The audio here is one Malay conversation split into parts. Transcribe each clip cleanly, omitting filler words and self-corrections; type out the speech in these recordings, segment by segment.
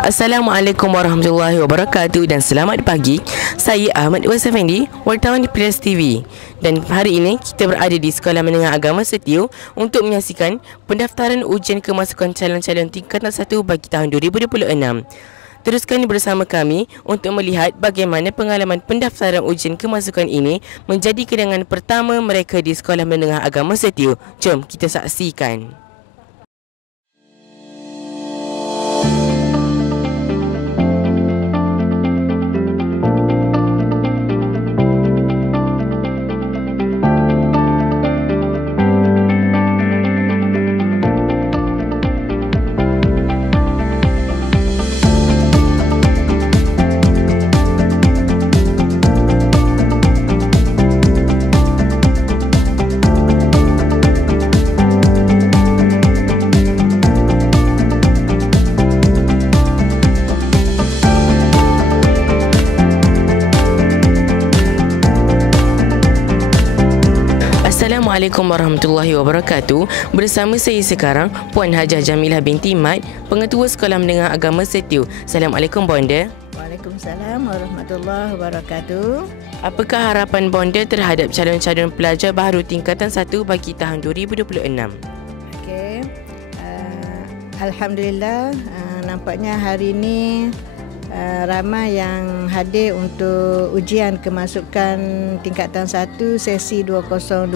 Assalamualaikum warahmatullahi wabarakatuh dan selamat pagi. Saya Ahmad Iwas Effendi, wartawan di Pilihan TV. Dan hari ini kita berada di Sekolah Menengah Agama Setiu untuk menyaksikan pendaftaran ujian kemasukan calon-calon tingkatan 1 bagi tahun 2026. Teruskan bersama kami untuk melihat bagaimana pengalaman pendaftaran ujian kemasukan ini menjadi kenangan pertama mereka di Sekolah Menengah Agama Setiu. Jom kita saksikan. Assalamualaikum warahmatullahi wabarakatuh. Bersama saya sekarang Puan Hajah Jamilah binti Mat, Pengetua Sekolah Menengah Agama Setiu. Assalamualaikum Bonda. Waalaikumsalam warahmatullahi wabarakatuh. Apakah harapan Bonda terhadap calon-calon pelajar baru tingkatan 1 bagi tahun 2026? Okey. Alhamdulillah, nampaknya hari ini ramai yang hadir untuk ujian kemasukan tingkatan 1 sesi 2026.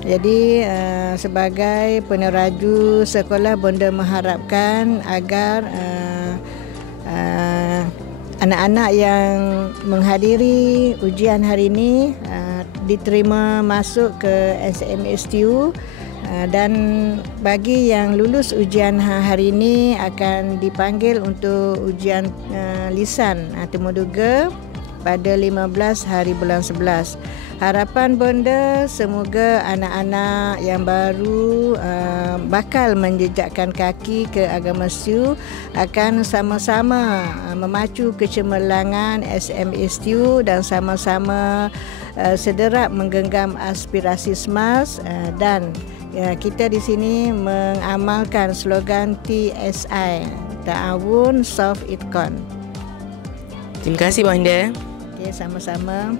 Jadi sebagai peneraju sekolah, Bonda mengharapkan agar anak-anak yang menghadiri ujian hari ini diterima masuk ke SMSTU. Dan bagi yang lulus ujian hari ini akan dipanggil untuk ujian lisan temuduga pada 15 hari bulan 11. Harapan Bonda semoga anak-anak yang baru bakal menjejakkan kaki ke agama STU akan sama-sama memacu kecemerlangan SMSTU dan sama-sama sederap menggenggam aspirasi SMAS dan kita di sini mengamalkan slogan TSI, Ta'awun Soft Itqan. Terima kasih Bonda. Okey, sama-sama.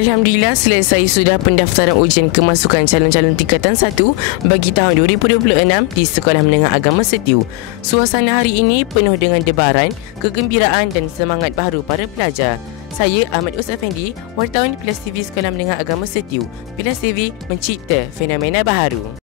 Alhamdulillah, selesai sudah pendaftaran ujian kemasukan calon-calon tingkatan 1 bagi tahun 2026 di Sekolah Menengah Agama Setiu. Suasana hari ini penuh dengan debaran, kegembiraan dan semangat baru para pelajar. Saya Ahmad Iwas Effendi, wartawan Pilihan TV Sekolah Menengah Agama Setiu. Pilihan TV mencipta fenomena baharu.